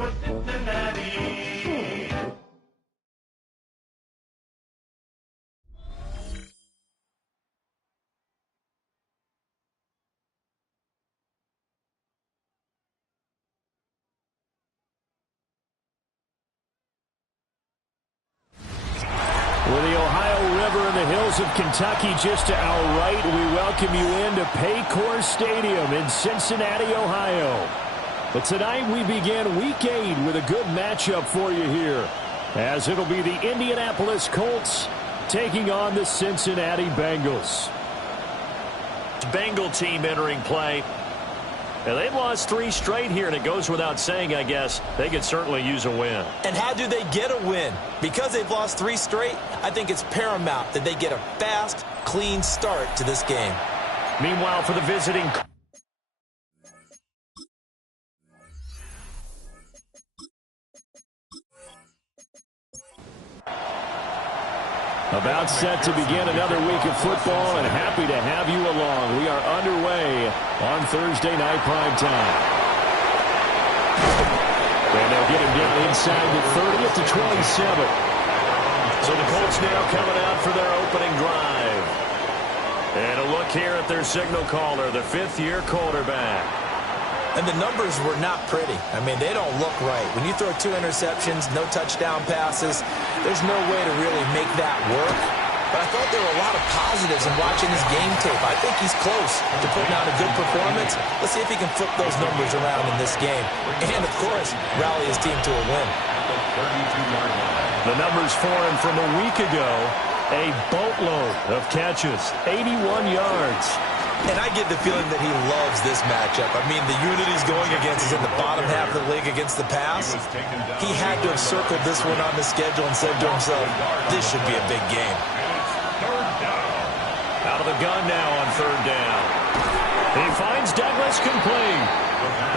With the Ohio River and the hills of Kentucky just to our right, we welcome you into Paycor Stadium in Cincinnati, Ohio. But tonight we begin Week 8 with a good matchup for you here, as it'll be the Indianapolis Colts taking on the Cincinnati Bengals. Bengal team entering play. And they've lost 3 straight here, and it goes without saying, I guess, they could certainly use a win. And how do they get a win? Because they've lost 3 straight, I think it's paramount that they get a fast, clean start to this game. Meanwhile, for the visiting... About set to begin another week of football, and happy to have you along. We are underway on Thursday night primetime. And they'll get him down inside the 30 at the 27. So the Colts now coming out for their opening drive. And a look here at their signal caller, the 5th-year quarterback. And the numbers were not pretty. I mean, they don't look right. When you throw 2 interceptions, no touchdown passes, there's no way to really make that work. But I thought there were a lot of positives in watching his game tape. I think he's close to putting out a good performance. Let's see if he can flip those numbers around in this game. And, of course, rally his team to a win. The numbers for him from a week ago, a boatload of catches, 81 yards. And I get the feeling that he loves this matchup. I mean, the unit he's going against is in the bottom half of the league against the pass. He had to have circled this one on the schedule and said to himself, this should be a big game. Out of the gun now on 3rd down. He finds Douglas complete.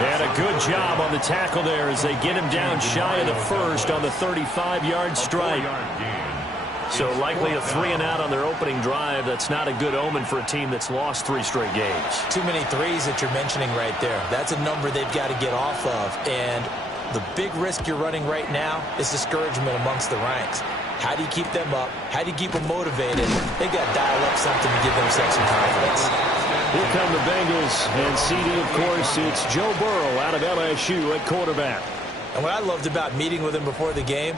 And a good job on the tackle there as they get him down shy of the first on the 35-yard strike. So likely a 3-and-out on their opening drive. That's not a good omen for a team that's lost 3 straight games. Too many threes that you're mentioning right there. That's a number they've got to get off of. And the big risk you're running right now is discouragement amongst the ranks. How do you keep them up? How do you keep them motivated? They've got to dial up something to give themselves some confidence. Here come the Bengals. And CD, of course, it's Joe Burrow out of LSU at quarterback. And what I loved about meeting with him before the game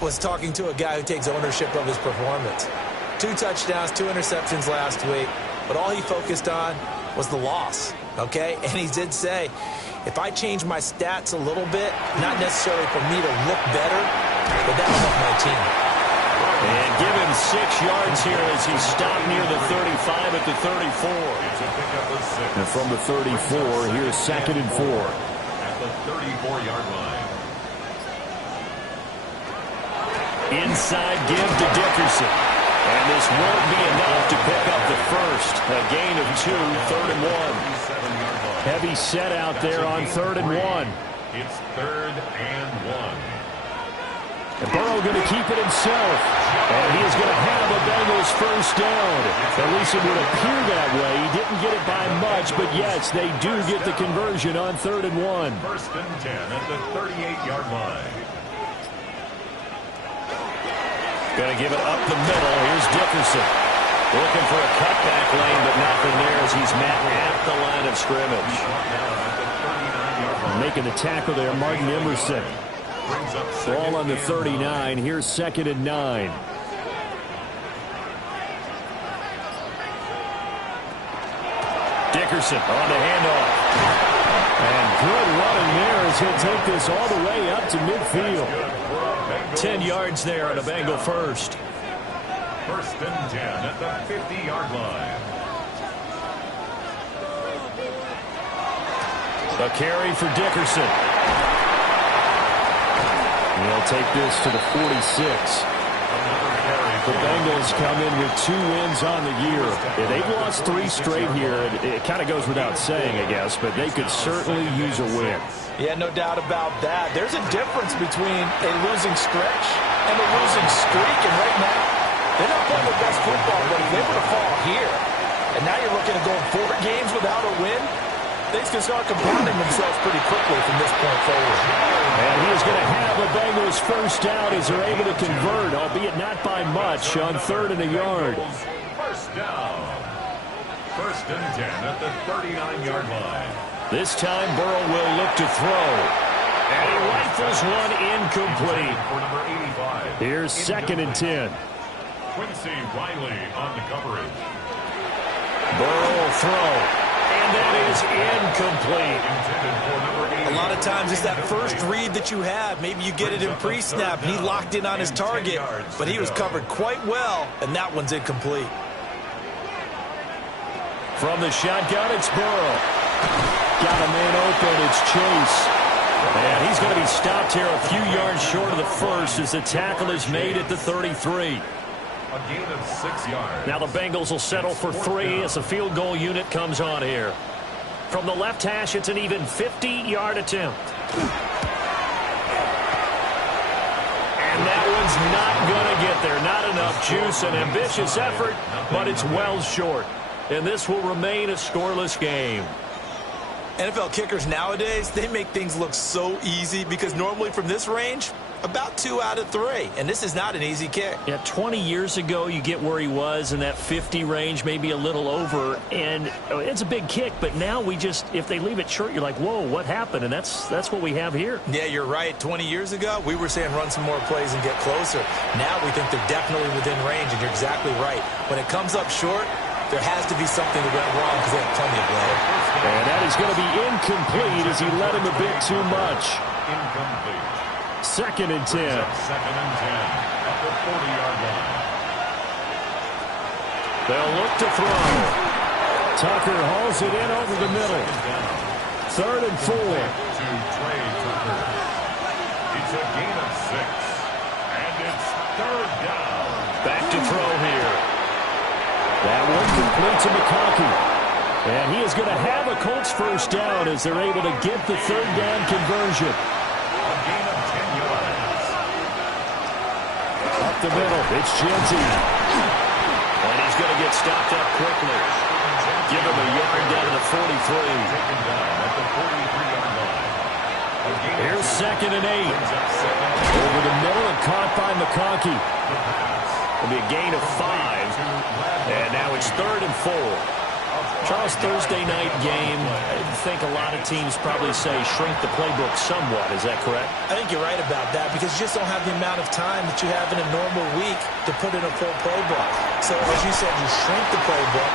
was talking to a guy who takes ownership of his performance. 2 touchdowns, 2 interceptions last week, but all he focused on was the loss, okay? And he did say, if I change my stats a little bit, not necessarily for me to look better, but that'll help my team. And give him 6 yards here as he stopped near the 35 at the 34. And from the 34, here's 2nd and 4. At the 34-yard line. Inside give to Dickerson. And this won't be enough to pick up the first. A gain of 2, 3rd and 1. Heavy set out there on 3rd and 1. It's 3rd and 1. And Burrow going to keep it himself. And he is going to have a Bengals first down. At least it would appear that way. He didn't get it by much, but yes, they do get the conversion on 3rd and 1. 1st and 10 at the 38-yard line. Going to give it up the middle. Here's Dickerson. Looking for a cutback lane, but nothing there as he's met at the line of scrimmage. Making the tackle there, Martin Emerson. Ball on the 39. Here's 2nd and 9. Dickerson on the handoff. And good running there as he'll take this all the way up to midfield. 10 yards there on a Bengal first. 1st and 10 at the 50-yard line. A carry for Dickerson. He'll take this to the 46. The Bengals come in with 2 wins on the year. They've lost 3 straight here. It kind of goes without saying, I guess, but they could certainly use a win. Yeah, no doubt about that. There's a difference between a losing stretch and a losing streak. And right now, they're not playing their best football, but if they were to fall here, and now you're looking at going 4 games without a win, things can start compounding themselves pretty quickly from this point forward. And he's going to have a Bengals first down as they're able to convert, albeit not by much, on 3rd and a yard. First down. 1st and 10 at the 39-yard line. This time Burrow will look to throw. And he rifles one incomplete. For number 85. Here's 2nd and 10. Quincy Riley on the coverage. Burrow will throw. And that is incomplete. Intended for number 88. A lot of times it's that first read that you have. Maybe you get it in pre-snap, and he locked in on his target, but he was covered quite well, and that one's incomplete. From the shotgun, it's Burrow. Got a man open, it's Chase. And he's going to be stopped here a few yards short of the first as the tackle is made at the 33. A gain of 6 yards. Now the Bengals will settle for 3 as the field goal unit comes on here. From the left hash, it's an even 50-yard attempt. And that one's not going to get there. Not enough juice, an ambitious effort, but it's well short. And this will remain a scoreless game. NFL kickers nowadays, they make things look so easy because normally from this range, about 2 out of 3. And this is not an easy kick. Yeah, 20 years ago, you get where he was in that 50 range, maybe a little over. And it's a big kick, but now we just, if they leave it short, you're like, whoa, what happened? And that's what we have here. Yeah, you're right. 20 years ago, we were saying run some more plays and get closer. Now we think they're definitely within range, and you're exactly right. When it comes up short, there has to be something that went wrong because they have plenty of blow. And that is going to be incomplete as he led him a bit too much. Incomplete. 2nd and 10. 2nd and 10 at the 40-yard line. They'll look to throw. Tucker hauls it in over the middle. 3rd and 4. To Trey Tucker. It's a gain of 6. And it's 3rd down. Back to throw here. That one complete to McConkey. And he is going to have a Colts first down as they're able to get the 3rd down conversion. A gain of 10 yards. Up the middle, it's Genty. And he's going to get stopped up quickly. Give him a yard down to the 43. Taken down at the 43-yard line. Here's 2nd and 8. Over the middle and caught by McConkey. It'll be a gain of 5. And now it's 3rd and 4. Charles, Thursday night game, I think a lot of teams probably say shrink the playbook somewhat. Is that correct? I think you're right about that because you just don't have the amount of time that you have in a normal week to put in a full playbook. So, as you said, you shrink the playbook,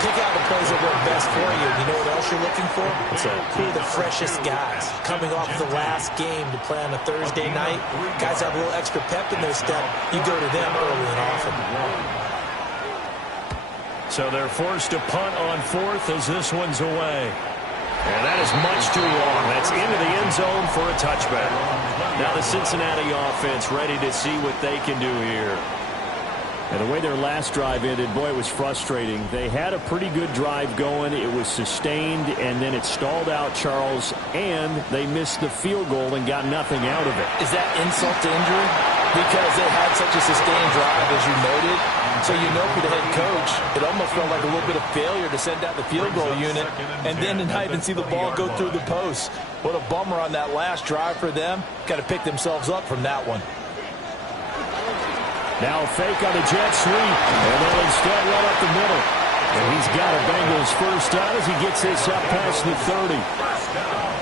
pick out the plays that work best for you. You know what else you're looking for? So, who are the freshest guys coming off the last game to play on a Thursday night? Guys have a little extra pep in their step. You go to them early and often. So they're forced to punt on 4th as this one's away. And that is much too long. That's into the end zone for a touchback. Now the Cincinnati offense ready to see what they can do here. And the way their last drive ended, boy, it was frustrating. They had a pretty good drive going. It was sustained, and then it stalled out, Charles, and they missed the field goal and got nothing out of it. Is that insult to injury? Because they had such a sustained drive, as you noted. So you know for the head coach, it almost felt like a little bit of failure to send out the field goal unit and then to not even see the ball go through the post. What a bummer on that last drive for them. Got to pick themselves up from that one. Now a fake on the jet sweep, and they'll instead run up the middle. And he's got a Bengals first down as he gets this up past the 30. First down.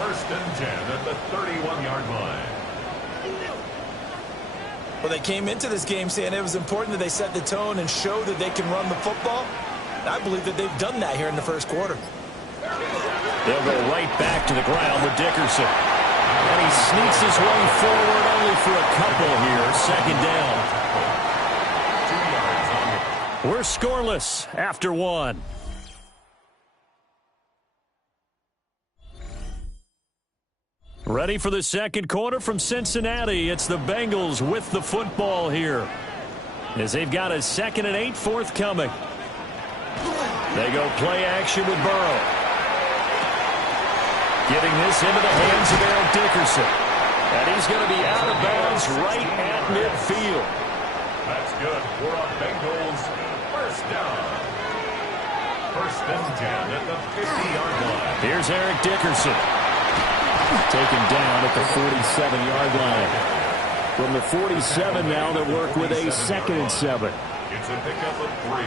1st and 10 at the 31-yard line. Well, they came into this game saying it was important that they set the tone and show that they can run the football. And I believe that they've done that here in the first quarter. They'll go right back to the ground with Dickerson. And he sneaks his way forward only for a couple here. 2nd down. 2 yards on it. We're scoreless after 1. Ready for the second quarter from Cincinnati. It's the Bengals with the football here as they've got a 2nd and 8 forthcoming. They go play action with Burrow. Getting this into the hands of Eric Dickerson. And he's going to be out of bounds right at midfield. That's good for a Bengals first down. First and 10 at the 50-yard line. Here's Eric Dickerson. Taken down at the 47-yard line. From the 47 now, they work with a 2nd and 7. It's a pickup of 3.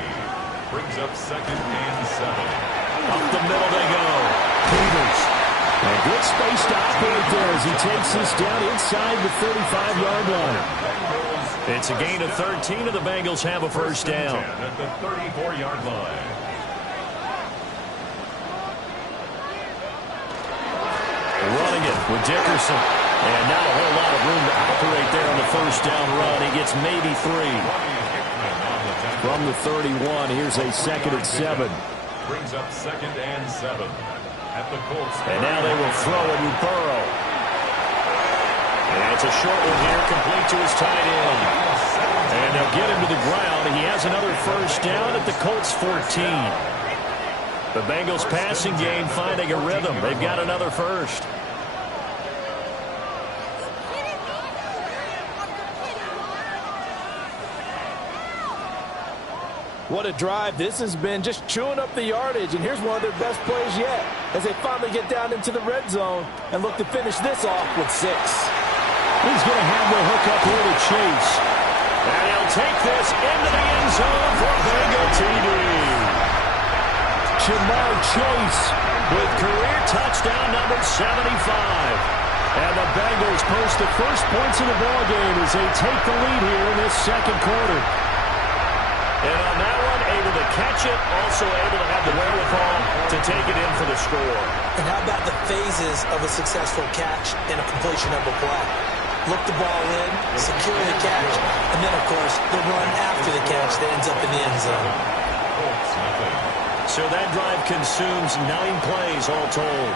Brings up 2nd and 7. Up the middle they go. Peters. A good space to operate there as he takes this down inside the 35-yard line. It's a gain of 13, and the Bengals have a first down. At the 34-yard line. Running it with Dickerson. And not a whole lot of room to operate there on the first down run. He gets maybe 3. From the 31, here's a 2nd and 7. Brings up 2nd and 7 at the Colts. And now they will throw it with Burrow. And it's a short one here, complete to his tight end. And they'll get him to the ground. He has another first down at the Colts 14. The Bengals passing game finding a rhythm. They've got another first. What a drive this has been, just chewing up the yardage. And here's one of their best plays yet as they finally get down into the red zone and look to finish this off with 6. He's going to have the hook up here to Chase. And he'll take this into the end zone for Bengal TD. Jamar Chase with career touchdown number 75. And the Bengals post the first points of the ballgame as they take the lead here in this second quarter. And on that one, able to catch it, also able to have the wherewithal to take it in for the score. And how about the phases of a successful catch and a completion of a play? Look the ball in, secure the catch, and then, of course, the run after the catch that ends up in the end zone. So that drive consumes 9 plays all told.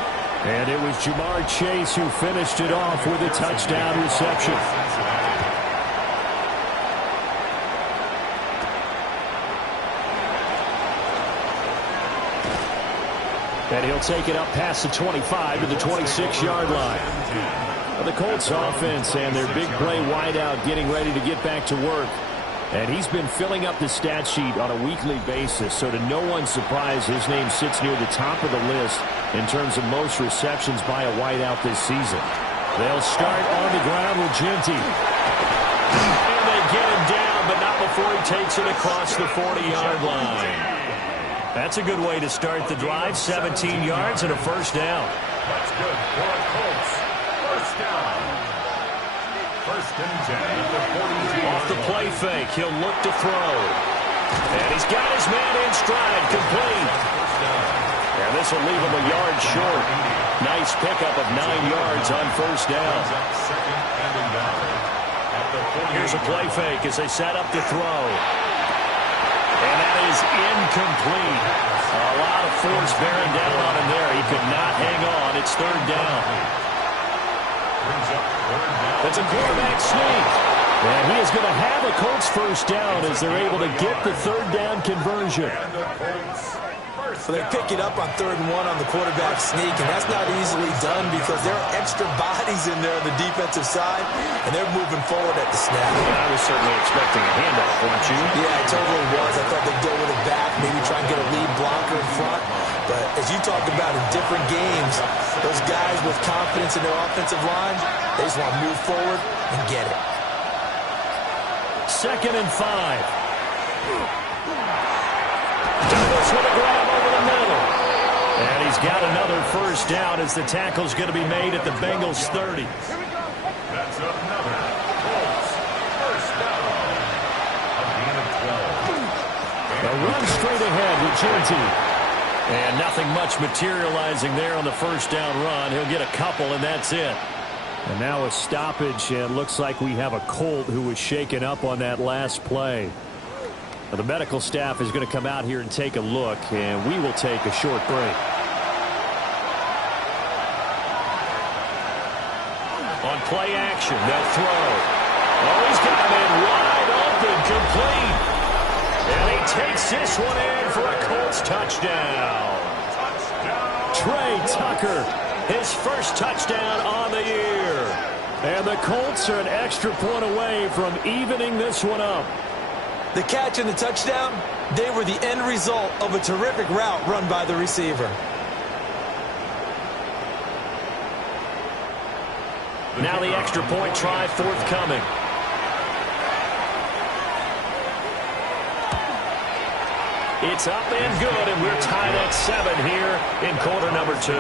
And it was Jamar Chase who finished it off with a touchdown reception. And he'll take it up past the 25 to the 26-yard line. The Colts offense and their big play wideout getting ready to get back to work. And he's been filling up the stat sheet on a weekly basis, so to no one's surprise, his name sits near the top of the list in terms of most receptions by a wideout this season. They'll start on the ground with Genty. And they get him down, but not before he takes it across the 40-yard line. That's a good way to start the drive. 17 yards and a first down. That's good for the Colts. First down. First and 10 at the 42. Off the play fake, he'll look to throw. And he's got his man in stride, complete. And this will leave him a yard short. Nice pickup of 9 yards on first down. Here's a play fake as they set up to throw. And that is incomplete. A lot of force bearing down on him there. He could not hang on. It's third down. It's a quarterback sneak. And he is going to have a Colts first down as they're able to get the third down conversion. So they pick it up on 3rd and 1 on the quarterback sneak, and that's not easily done because there are extra bodies in there on the defensive side, and they're moving forward at the snap. Yeah, I was certainly expecting a handoff, weren't you? Yeah, I totally was. I thought they'd go with it back, maybe try and get a lead blocker in front. But as you talked about in different games, those guys with confidence in their offensive line, they just want to move forward and get it. 2nd and 5. Douglas with a grab over the middle. And he's got another first down as the tackle's going to be made at the Bengals 30. That's another Colts first down. A gain of 12. A run straight ahead with Genty. And nothing much materializing there on the first down run. He'll get a couple, and that's it. And now a stoppage, and looks like we have a Colt who was shaken up on that last play. Now, the medical staff is going to come out here and take a look, and we will take a short break. On play action, they'll throw. Oh, he's got him in wide open, complete. And he takes this one in for a Colts touchdown. Trey Tucker, his first touchdown on the year. And the Colts are an extra point away from evening this one up. The catch and the touchdown, they were the end result of a terrific route run by the receiver. Now the extra point try forthcoming. It's up and good, and we're tied at 7 here in quarter number 2.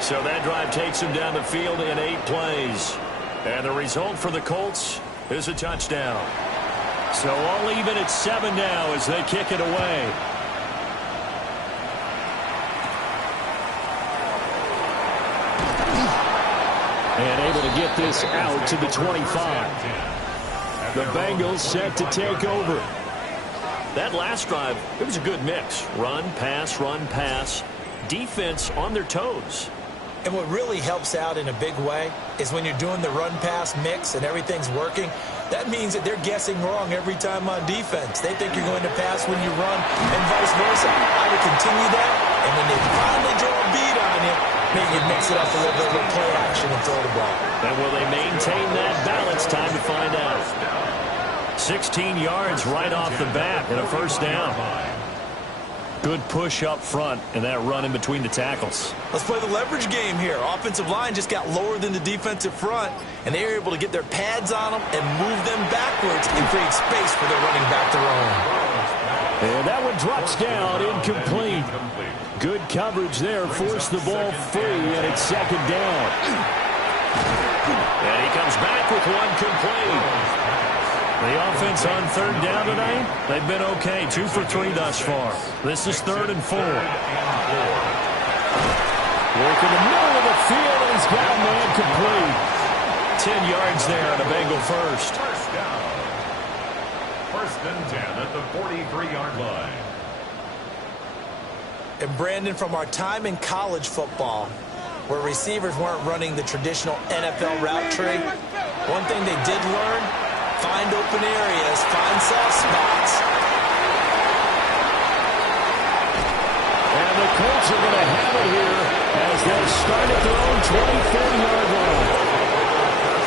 So that drive takes him down the field in 8 plays. And the result for the Colts is a touchdown. So all even at 7 now as they kick it away. And able to get this out to the 25. The Bengals set to take over. That last drive, it was a good mix. Run, pass, defense on their toes. And what really helps out in a big way is when you're doing the run-pass mix and everything's working, that means that they're guessing wrong every time on defense. They think you're going to pass when you run and vice versa. I would continue that, and when they finally draw a beat on you, maybe you mix it up a little bit with play action and throw the ball. And will they maintain that balance? Time to find out. 16 yards right off the bat and a first down. Good push up front and that run in between the tackles. Let's play the leverage game here. Offensive line just got lower than the defensive front, and they were able to get their pads on them and move them backwards and create space for their running back to run. And that one drops down, incomplete. Good coverage there, forced the ball free, and it's second down. And he comes back with one complete. The offense on third down tonight, they've been okay. 2 for 3 thus far. This is 3rd and 4. Work in the middle of the field, and he's got a man complete. 10 yards there on a Bengal first. First down. 1st and 10 at the 43-yard line. And Brandon, from our time in college football, where receivers weren't running the traditional NFL route tree, one thing they did learn: find open areas, find soft spots. And the Colts are going to have it here as they start at their own 24-yard line.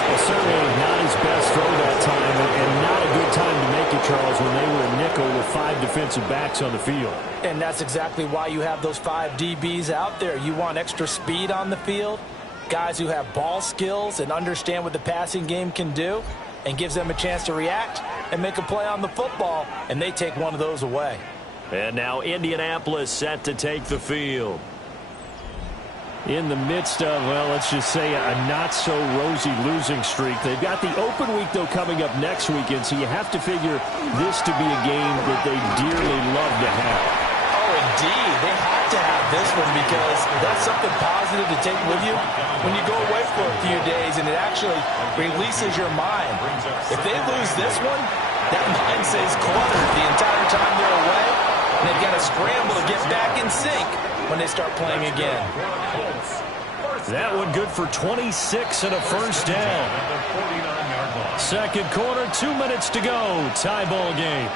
Well, certainly not his best throw that time, and not a good time to make it, Charles, when they were a nickel with 5 defensive backs on the field. And that's exactly why you have those 5 DBs out there. You want extra speed on the field, guys who have ball skills and understand what the passing game can do, and gives them a chance to react and make a play on the football, and they take one of those away. And now Indianapolis set to take the field. In the midst of, well, let's just say a not-so-rosy losing streak. They've got the open week, though, coming up next weekend, so you have to figure this to be a game that they dearly love to have. Oh, indeed. They have to have this one because that's something positive to take with you when you go away for a few days, and it actually releases your mind. If they lose this one, that mind stays cluttered the entire time they're away, and they've got to scramble to get back in sync when they start playing again. That one good for 26 and a first down. 2nd quarter, 2 minutes to go. Tie ball game.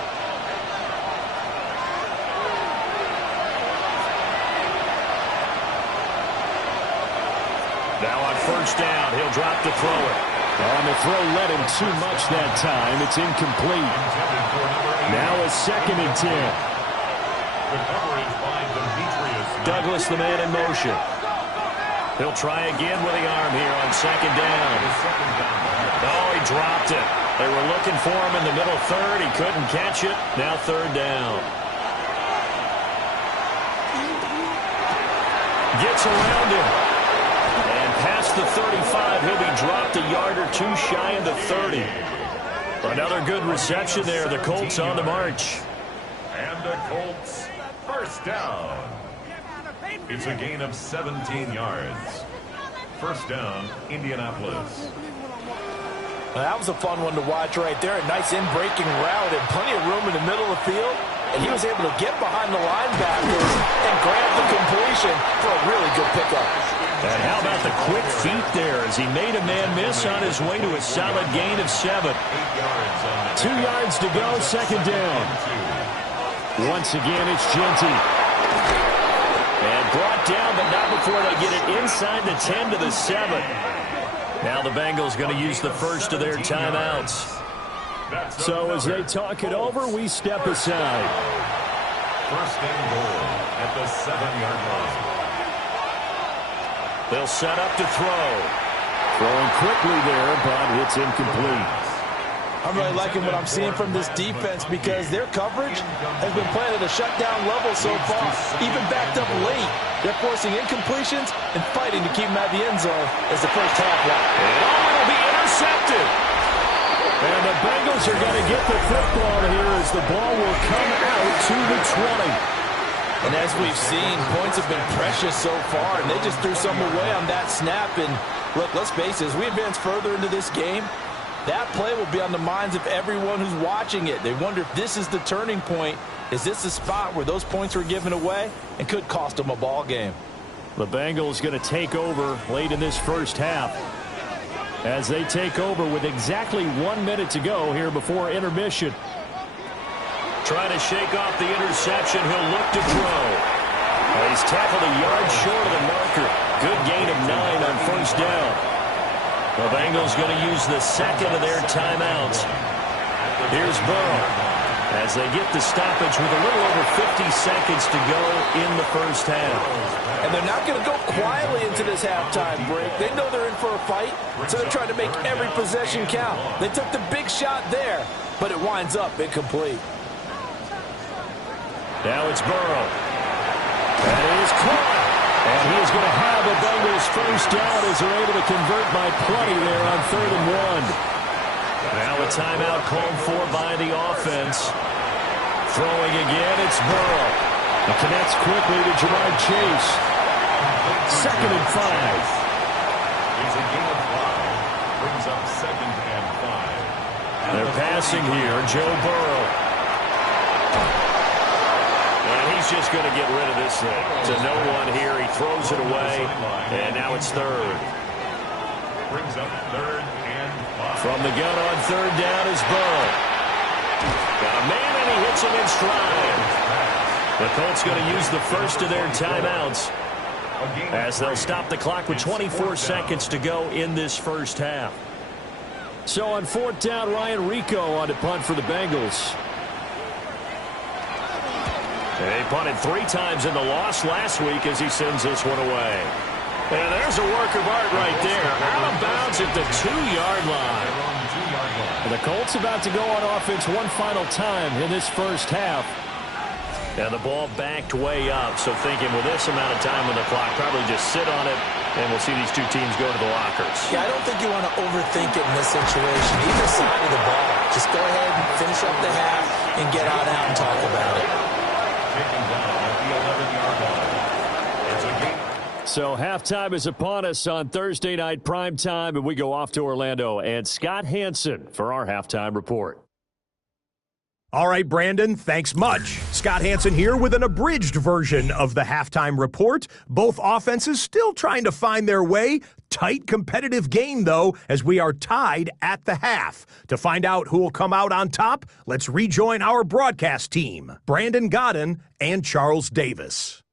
Now on first down, he'll drop to throw it. On the throw led him too much that time. It's incomplete. Now a 2nd and 10. Douglas, the man in motion. He'll try again with the arm here on 2nd down. Oh, he dropped it. They were looking for him in the middle 3rd. He couldn't catch it. Now 3rd down. Gets around him. And past the 35, he'll be dropped a yard or 2 shy of the 30. Another good reception there. The Colts on the march. And the Colts, first down. It's a gain of 17 yards. First down, Indianapolis. Well, that was a fun one to watch right there. A nice in-breaking route and plenty of room in the middle of the field. And he was able to get behind the linebackers and grab the completion for a really good pickup. And how about the quick feet there as he made a man miss on his way to a solid gain of 7. 2 yards to go, 2nd down. Once again, it's Genty. And brought down, but not before they get it inside the 10 to the 7. Now the Bengals going to use the first of their timeouts. So as they talk it over, we step aside. First and goal at the 7-yard line. They'll set up to throw. Throwing quickly there, but it's incomplete. I'm really liking what I'm seeing from this defense because their coverage has been playing at a shutdown level so far. Even backed up late, they're forcing incompletions and fighting to keep them at the end zone as the first half went. It'll be intercepted. And the Bengals are going to get the football here as the ball will come out to the 20. And as we've seen, points have been precious so far, and they just threw some away on that snap. And look, let's face it, as we advance further into this game, that play will be on the minds of everyone who's watching it. They wonder if this is the turning point. Is this the spot where those points were given away and could cost them a ball game? The Bengals going to take over late in this first half as they take over with exactly 1 minute to go here before intermission. Trying to shake off the interception. He'll look to throw. He's tackled a yard short of the marker. Good gain of 9 on first down. The Bengals going to use the second of their timeouts. Here's Burrow as they get the stoppage with a little over 50 seconds to go in the first half. And they're not going to go quietly into this halftime break. They know they're in for a fight, so they're trying to make every possession count. They took the big shot there, but it winds up incomplete. Now it's Burrow. That is caught. And he is going to have the Bengals first down as they're able to convert by plenty there on 3rd and 1. Now a timeout called for by the offense. Throwing again, it's Burrow. He connects quickly to Jamar Chase. 2nd and 5. It's a gain of 5. Brings up 2nd and 5. They're passing here, Joe Burrow. He's just going to get rid of this thing. To no one here. He throws it away. And now it's 3rd. Brings up 3rd and 5. From the gun on 3rd down is Burrow. Got a man and he hits him in stride. The Colts going to use the first of their timeouts as they'll stop the clock with 24 seconds to go in this first half. So on 4th down, Ryan Rico on to punt for the Bengals. They punted 3 times in the loss last week as he sends this one away. And there's a work of art right there. Out of bounds at the 2-yard line. And the Colts about to go on offense one final time in this first half. And the ball backed way up. So thinking with this amount of time on the clock, probably just sit on it, and we'll see these two teams go to the lockers. Yeah, I don't think you want to overthink it in this situation. Either side of the ball. Just go ahead and finish up the half and get on out and talk about it. So halftime is upon us on Thursday night primetime, and we go off to Orlando. And Scott Hansen for our halftime report. All right, Brandon, thanks much. Scott Hansen here with an abridged version of the halftime report. Both offenses still trying to find their way. Tight competitive game, though, as we are tied at the half. To find out who will come out on top, let's rejoin our broadcast team, Brandon Godden and Charles Davis.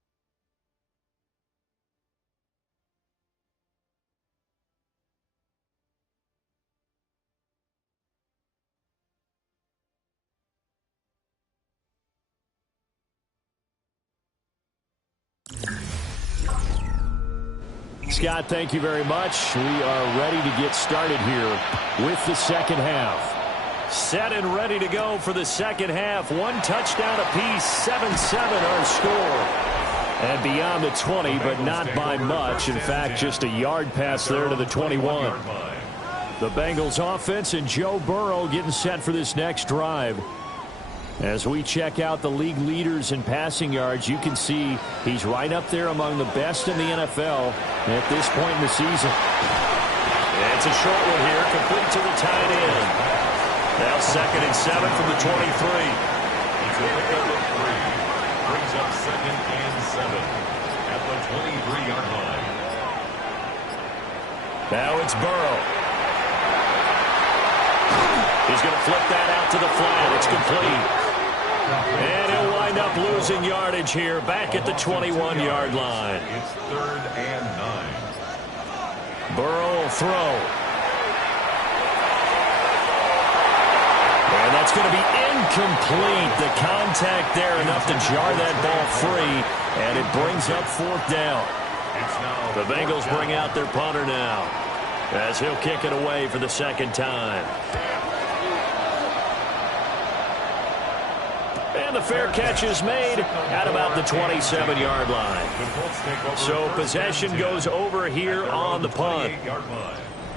Scott, thank you very much. We are ready to get started here with the second half. Set and ready to go for the second half. 1 touchdown apiece, 7-7 our score. And beyond the 20, but not by much. In fact, just a yard pass there to the 21. The Bengals offense and Joe Burrow getting set for this next drive. As we check out the league leaders in passing yards, you can see he's right up there among the best in the NFL at this point in the season. It's a short one here, complete to the tight end. Now 2nd and 7 from the 23. It's a pickup of 3. Brings up 2nd and 7 at the 23-yard line. Now it's Burrow. He's going to flip that out to the flat. It's complete. And he'll wind up losing yardage here back at the 21-yard line. It's 3rd and 9. Burrow will throw. And that's going to be incomplete. The contact there enough to jar that ball free, and it brings up fourth down. The Bengals bring out their punter now, as he'll kick it away for the second time. And the fair catch is made at about the 27-yard line. So possession goes over here on the punt.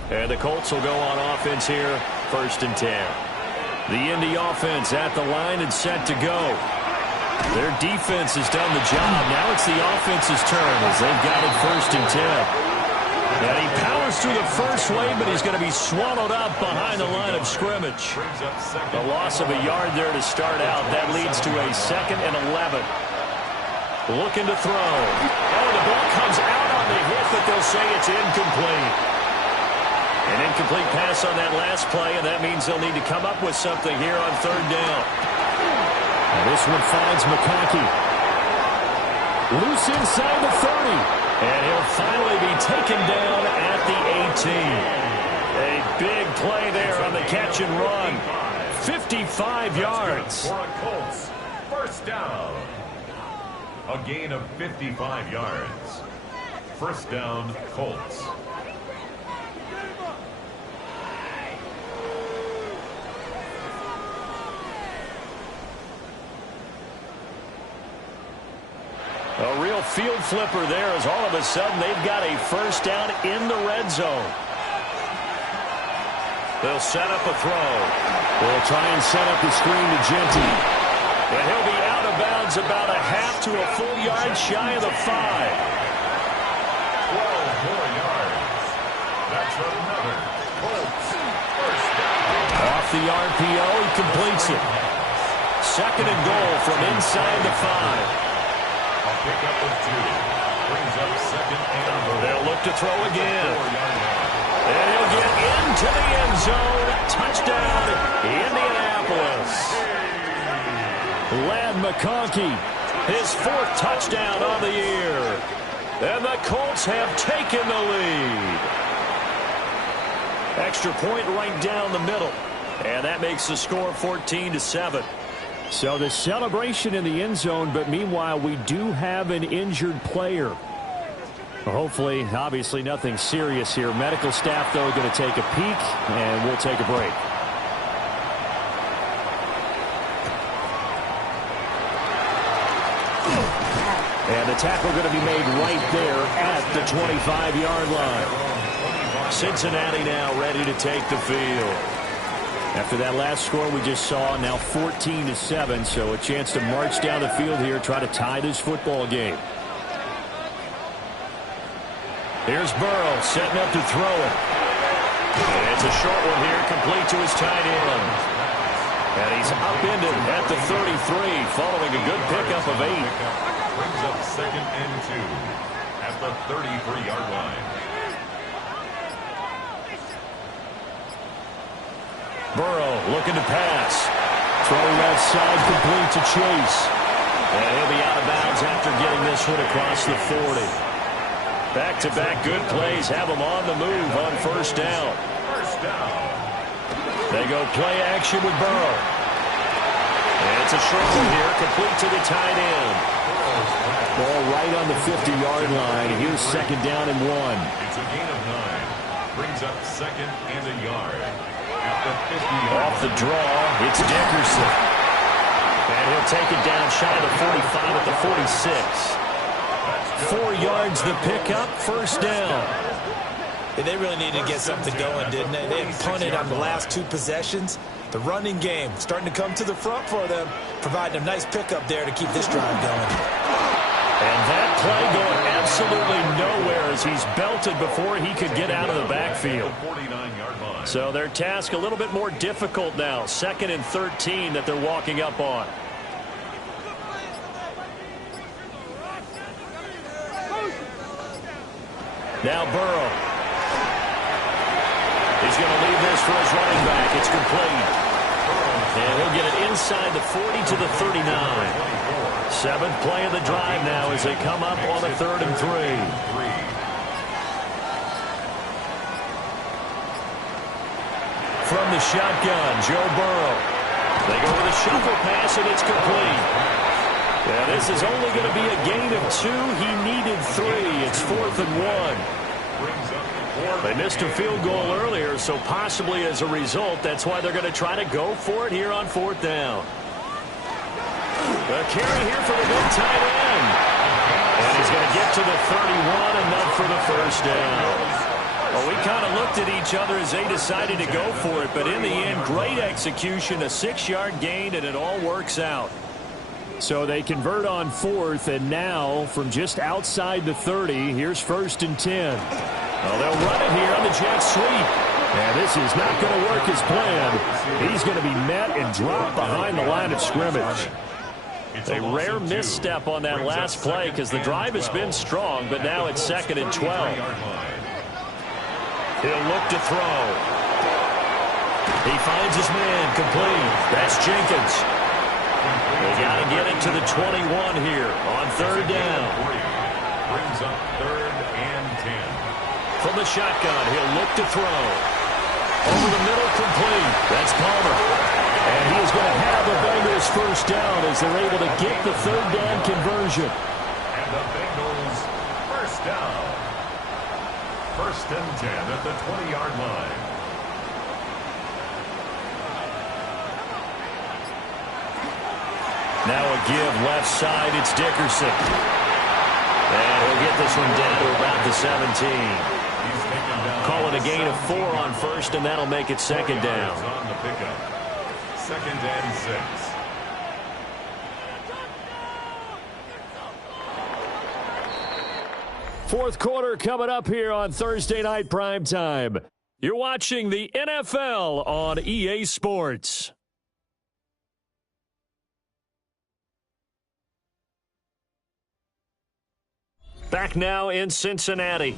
And the Colts will go on offense here, 1st and 10. The Indy offense at the line and set to go. Their defense has done the job. Now it's the offense's turn as they've got it 1st and 10. And he powers through the first wave, but he's going to be swallowed up behind the line of scrimmage. A loss of a yard there to start out. That leads to a 2nd and 11. Looking to throw. Oh, the ball comes out on the hit, but they'll say it's incomplete. An incomplete pass on that last play, and that means they'll need to come up with something here on 3rd down. And this one finds McConkey. Loose inside the 30. And he'll finally be taken down at the 18. A big play there on the catch and run. 55 yards. For a Colts, 1st down. A gain of 55 yards. 1st down, Colts. A real field flipper there as all of a sudden they've got a 1st down in the red zone. They'll set up a throw. They'll try and set up the screen to Genty. And he'll be out of bounds about a half to a full yard shy of the 5. 12 more yards. That's another Colts 1st down. Off the RPO, he completes it. 2nd and goal from inside the 5. A pickup of 2. Brings up 2nd and goal. They'll look to throw again. And he'll get into the end zone. Touchdown, Indianapolis. Lad McConkey, his 4th touchdown on the year. And the Colts have taken the lead. Extra point right down the middle. And that makes the score 14-7. So the celebration in the end zone, but meanwhile we do have an injured player. Hopefully, obviously nothing serious here. Medical staff, though, going to take a peek, and we'll take a break. And the tackle going to be made right there at the 25-yard line. Cincinnati now ready to take the field. After that last score we just saw, now 14-7, so a chance to march down the field here, try to tie this football game. Here's Burrow setting up to throw it. And it's a short one here, complete to his tight end. And he's upended at the 33, following a good pickup of 8. Brings up 2nd and 2 at the 33-yard line. Burrow looking to pass. Throw left side, complete to Chase. And he'll be out of bounds after getting this one across the 40. Back-to-back good plays have them on the move on 1st down. 1st down. They go play action with Burrow. And it's a short one here, complete to the tight end. Ball right on the 50-yard line. Here's 2nd down and 1. It's a gain of 9. Brings up 2nd and a yard. At the 50-yard. Off the draw, it's Dickerson. And he'll take it down shy of the 45 at the 46. 4 yards the pickup, 1st down. And they really needed to get something going, didn't they? They had punted on the last 2 possessions. The running game starting to come to the front for them, providing a nice pickup there to keep this drive going. And that play going absolutely nowhere as he's belted before he could get out of the backfield. So their task a little bit more difficult now. 2nd and 13 that they're walking up on. Now Burrow. He's going to leave this for his running back. It's complete. And he'll get it inside the 40 to the 39. 7th play of the drive now as they come up on a 3rd and 3. From the shotgun, Joe Burrow. They go with a shuffle pass, and it's complete. Yeah, this is only going to be a gain of 2. He needed 3. It's 4th and 1. They missed a field goal earlier, so possibly as a result, that's why they're going to try to go for it here on 4th down. A carry here for the big tight end. And he's going to get to the 31, enough for the first down. Well, we kind of looked at each other as they decided to go for it, but in the end, great execution, a 6-yard gain, and it all works out. So they convert on 4th, and now from just outside the 30, here's 1st and 10. Well, they'll run it here on the jet sweep. And this is not going to work as planned. He's going to be met and dropped behind the line of scrimmage. A rare misstep on that last play because the drive has been strong, but now it's 2nd and 12. He'll look to throw. He finds his man, complete. That's Jenkins. They got to get it to the 21 here on 3rd down. Brings up 3rd and 10. From the shotgun, he'll look to throw. Over the middle, complete. That's Palmer. And he's going to have the Bengals first down as they're able to get the 3rd down conversion. And the Bengals first down. 1st and 10 at the 20-yard line. Now a give left side. It's Dickerson. And he'll get this one down to about the 17. Call it a gain of 4 on 1st, and that'll make it 2nd down. On the pickup. 2nd and 6. Fourth quarter coming up here on Thursday Night Primetime. You're watching the NFL on EA Sports. Back now in Cincinnati.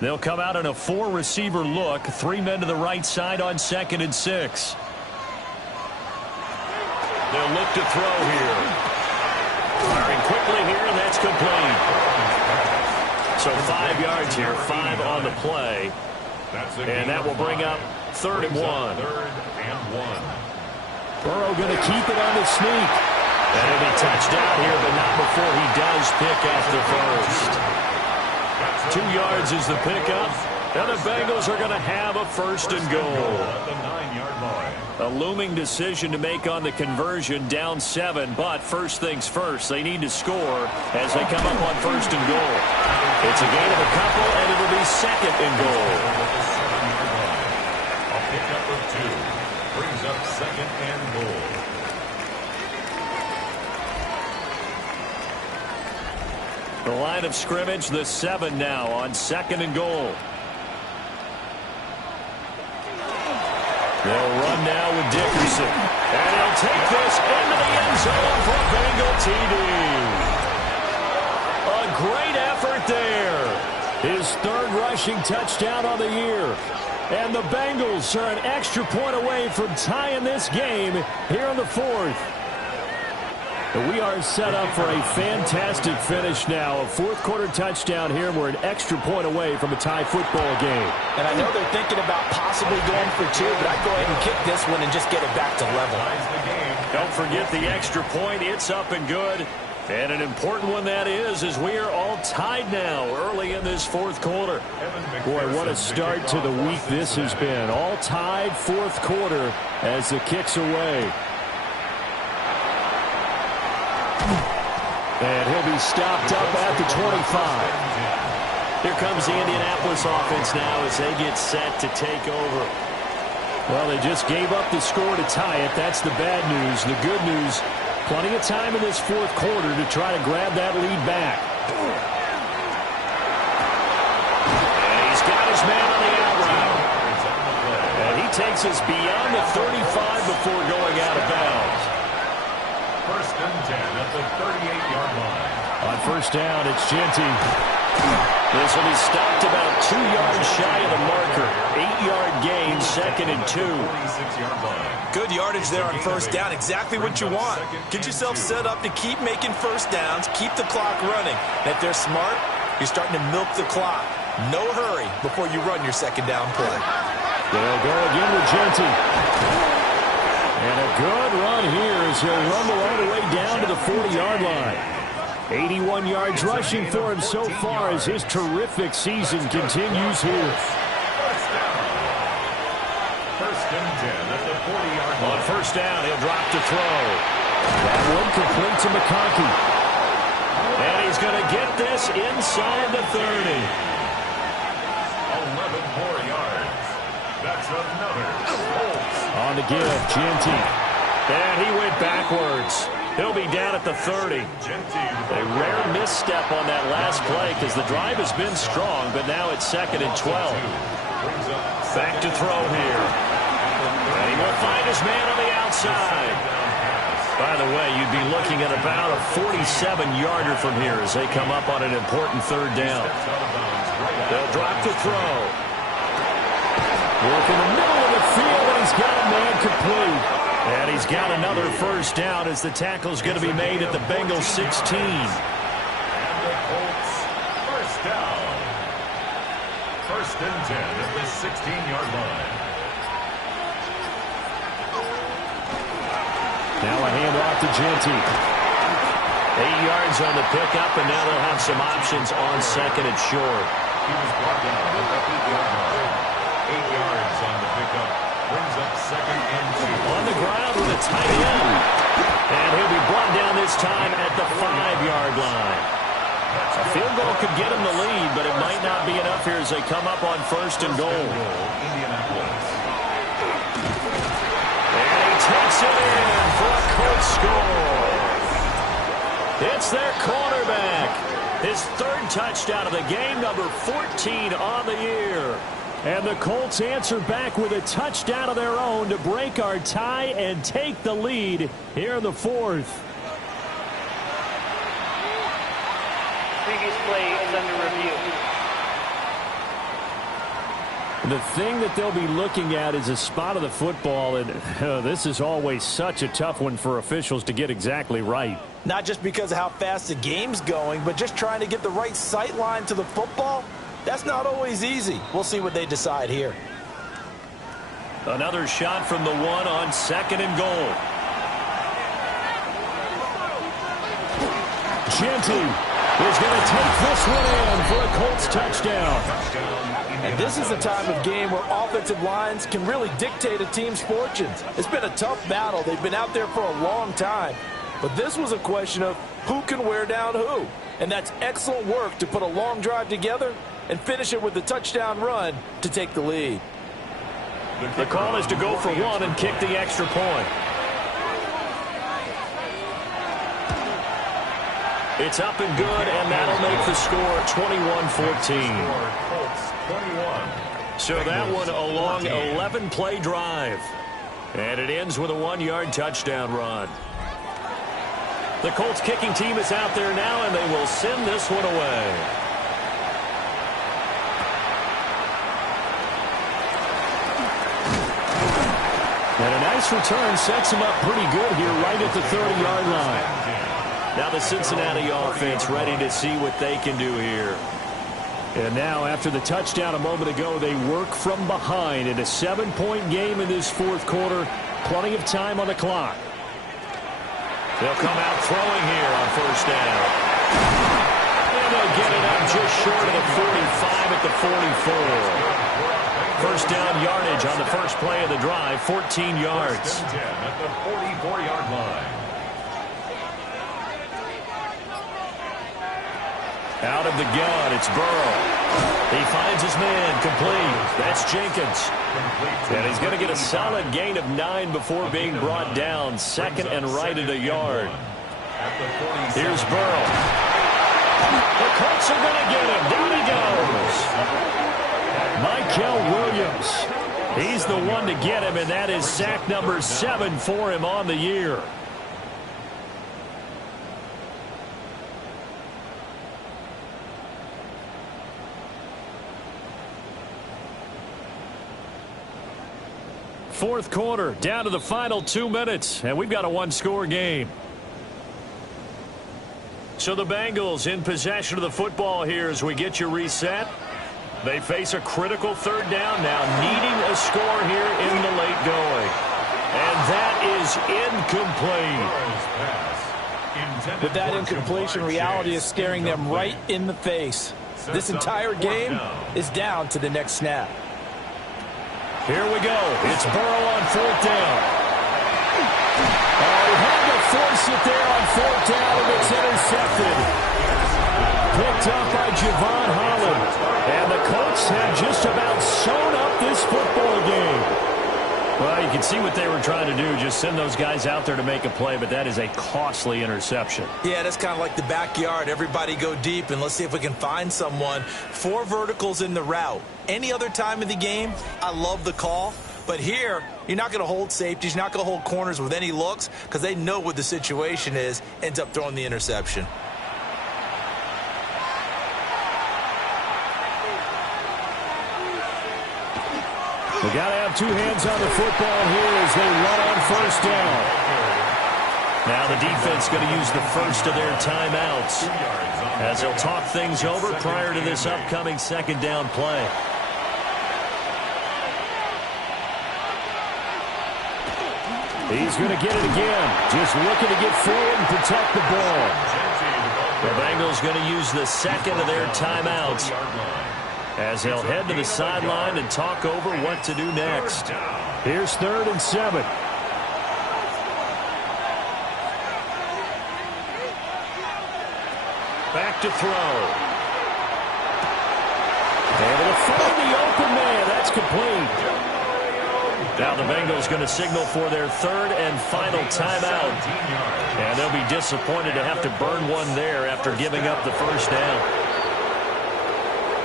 They'll come out in a 4-receiver look. 3 men to the right side on 2nd and 6. They'll look to throw here. Firing quickly here, and that's complete. So 5 yards here, 5 on the play. And that will bring up 3rd and 1. 3rd and 1. Burrow going to keep it on the sneak. And he'll be touched out here, but not before he does pick up the first. 2 yards is the pickup. And the Bengals are going to have a 1st and goal. At the 9-yard line. A looming decision to make on the conversion, down 7. But first things first, they need to score as they come up on 1st and goal. It's a gain of a couple, and it'll be 2nd and goal. A pickup of 2 brings up 2nd and goal. The line of scrimmage, the 7 now on 2nd and goal. They'll run now with Dickerson. And he'll take this into the end zone for a Bengal TD. A great effort there. His 3rd rushing touchdown on the year. And the Bengals are an extra point away from tying this game here in the 4th. We are set up for a fantastic finish now. A 4th quarter touchdown here. We're an extra point away from a tie football game. And I know they're thinking about possibly going for 2, but I'd go ahead and kick this one and just get it back to level. Don't forget the extra point. It's up and good. And an important one that is, as we are all tied now early in this 4th quarter. Boy, what a start to the week this has been. All tied 4th quarter as the kick's away. And he'll be stopped up at the 25. Here comes the Indianapolis offense now as they get set to take over. Well, they just gave up the score to tie it. That's the bad news. The good news, plenty of time in this 4th quarter to try to grab that lead back. And he's got his man on the out route. And he takes us beyond the 35 before going out of bounds. 1st and 10 at the 38-yard line. On 1st down, it's Genty. This will be stopped about 2 yards shy of the marker. 8-yard gain, 2nd and 2. 46-yard line. Good yardage there on 1st down. Exactly what you want. Get yourself set up to keep making 1st downs, keep the clock running. And if they're smart, you're starting to milk the clock. No hurry before you run your 2nd down play. They'll go again with Genty. And a good run here as he'll rumble all the way down to the 40-yard line. 81 yards rushing for him so far as his terrific season continues here. First and 10 at the 40-yard line. On first down, he'll drop to throw. That one complete to McConkey. And he's going to get this inside the 30. 11 more yards. That's another Colts. On the give, Genty. And he went backwards. He'll be down at the 30. A rare misstep on that last play because the drive has been strong, but now it's 2nd and 12. Back to throw here. And he will find his man on the outside. By the way, you'd be looking at about a 47-yarder from here as they come up on an important 3rd down. They'll drop to throw. Work in the middle of the field, and he's got a man complete. And he's got another first down as the tackle's going to be made at the Bengals 16. And the Colts first down. First and 10 at the 16-yard line. Now a handoff to Genty. 8 yards on the pickup, and now they'll have some options on 2nd and short. He was brought down at the 8-yard line. 8 yards on the pickup. Brings up 2nd and 2. On the ground with a tight end. And he'll be brought down this time at the 5-yard line. A field goal could get him the lead, but it might not be enough here as they come up on 1st and goal. Indianapolis. And he takes it in for a Colts score. It's their cornerback. His 3rd touchdown of the game, number 14 on the year. And the Colts answer back with a touchdown of their own to break our tie and take the lead here in the 4th. Previous play is under review. The thing that they'll be looking at is a spot of the football, and this is always such a tough one for officials to get exactly right. Not just because of how fast the game's going, but just trying to get the right sight line to the football. That's not always easy. We'll see what they decide here. Another shot from the 1 on 2nd and goal. Genty is going to take this one in for a Colts touchdown. And this is the time of game where offensive lines can really dictate a team's fortunes. It's been a tough battle. They've been out there for a long time. But this was a question of who can wear down who. And that's excellent work to put a long drive together and finish it with the touchdown run to take the lead. The call is to go for 1 and kick the extra point. It's up and good, and that'll make the score 21-14. So that one a long 11-play drive. And it ends with a 1-yard touchdown run. The Colts kicking team is out there now, and they will send this one away. And a nice return sets him up pretty good here right at the 30-yard line. Now the Cincinnati offense ready to see what they can do here. And now after the touchdown a moment ago, they work from behind in a 7-point game in this 4th quarter. Plenty of time on the clock. They'll come out throwing here on first down. And they'll get it up just short of the 45 at the 44. First down yardage on the first play of the drive, 14 yards. First and 10 at the 44-yard line. Out of the gun, it's Burrow. He finds his man, complete. That's Jenkins. And he's going to get a solid gain of 9 before being brought down. 2nd and right at a yard. Here's Burrow. The Colts are going to get him. Down he goes. Michael Williams. He's the one to get him, and that is sack number 7 for him on the year. Fourth quarter, down to the final 2 minutes, and we've got a 1-score game. So the Bengals in possession of the football here as we get you reset. They face a critical 3rd down now, needing a score here in the late going. And that is incomplete. With that incompletion, reality is staring them right in the face. This entire game is down to the next snap. Here we go. It's Burrow on 4th down. He had to force it there on 4th down, and it's intercepted. Picked up by Javon Holland. And the Colts have just about sewn up this football game. Well, you can see what they were trying to do, just send those guys out there to make a play, but that is a costly interception. Yeah, that's kind of like the backyard. Everybody go deep, and let's see if we can find someone. 4 verticals in the route. Any other time of the game, I love the call. But here, you're not going to hold safeties, you're not going to hold corners with any looks because they know what the situation is, ends up throwing the interception. We got to have 2 hands on the football here as they run on 1st down. Now the defense going to use the first of their timeouts as they'll talk things over prior to this upcoming 2nd down play. He's going to get it again. Just looking to get forward and protect the ball. The Bengals going to use the 2nd of their timeouts as they'll head to the sideline and talk over what to do next. Here's 3rd and 7. Back to throw. Able to find the open man. That's complete. Now the Bengals going to signal for their 3rd and final timeout. And they'll be disappointed to have to burn one there after giving up the 1st down.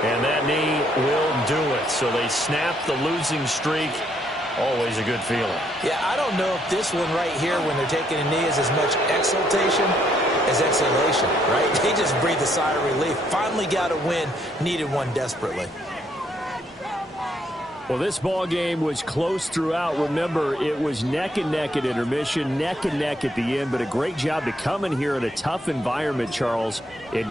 And that knee will do it. So they snap the losing streak. Always a good feeling. Yeah, I don't know if this one right here, when they're taking a knee, is as much exultation as exhalation, right? They just breathe a sigh of relief. Finally got a win. Needed one desperately. Well, this ball game was close throughout. Remember, it was neck and neck at intermission, neck and neck at the end, but a great job to come in here in a tough environment, Charles, and